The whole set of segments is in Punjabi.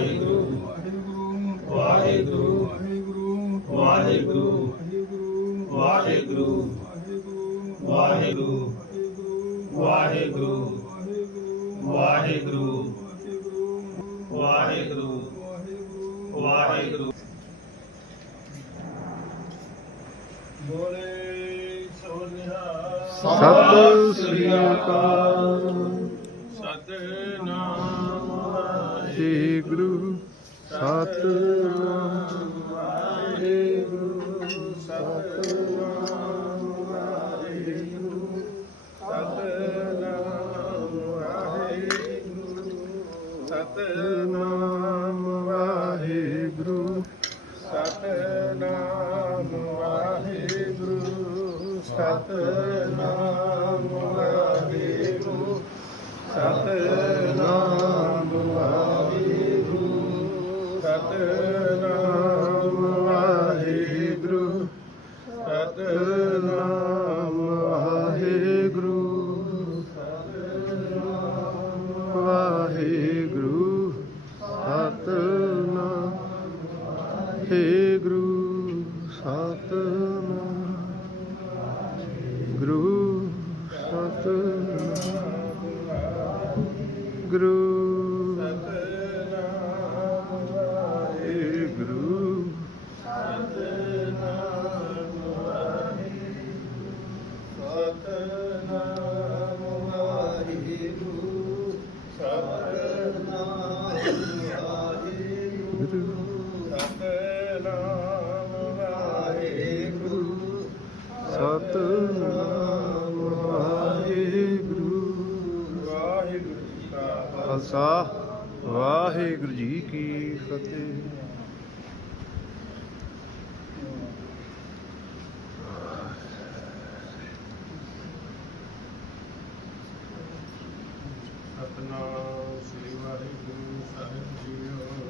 ਵਾਹਿਗੁਰੂ ਵਾਹਿਗੁਰੂ ਵਾਹਿਗੁਰੂ ਵਾਹਿਗੁਰੂ ਵਾਹਿਗੁਰੂ ਵਾਹਿਗੁਰੂ ਵਾਹਿਗੁਰੂ ਵਾਹਿਗੁਰੂ ਵਾਹਿਗੁਰੂ। ਵਾਹਿਗੁਰੂ ਬੋਲੇ ਸੋਨਿਹਾ ਸਤਿ ਸ੍ਰੀ ਅਕਾਲ। ਸਤਿ Hare Guru. ਸਤਨਾਮ ਵਾਹਿਗੁਰੂ ਵਾਹਿਗੁਰੂ। ਜੀ ਕਾ ਖਾਲਸਾ। ਵਾਹਿਗੁਰੂ ਜੀ ਕੀ ਫਤਿਹ ਸਤਨਾਮ ਸ੍ਰੀ ਵਾਹਿਗੁਰੂ, ਸਾਹਿਬ ਜੀਓ।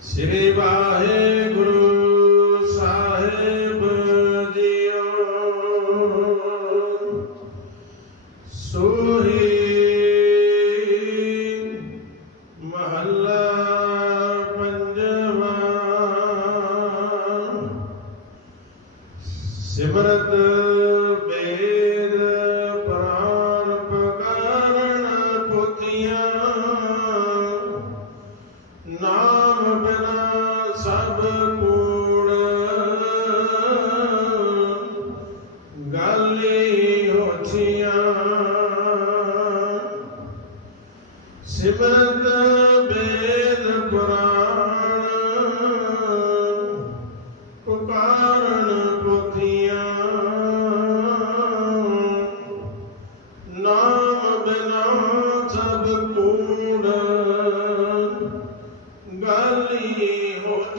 Sri Ram.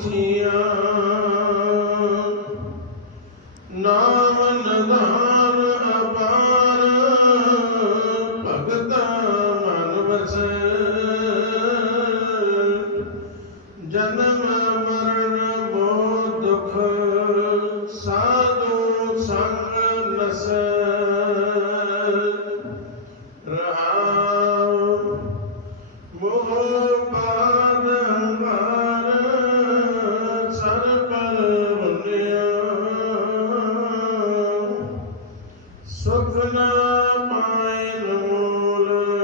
ਜੀਆਂ ਨਾਮ ਨਦਾਨ ਮਨ ਵਸੈ ਜਨਮ ਮਰਨ ਬੋ ਦੁਖ ਸਾਧੂ ਸੰਗ ਨਸੈ ربنا ما ينولون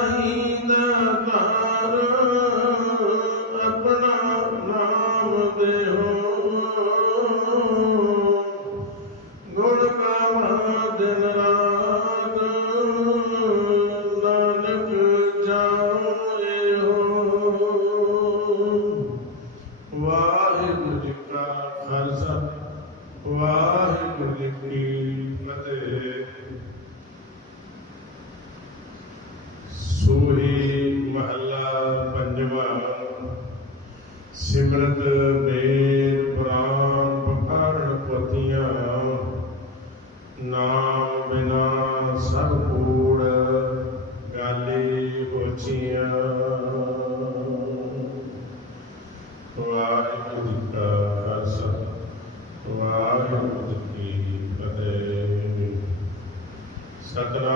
إله إلا సకల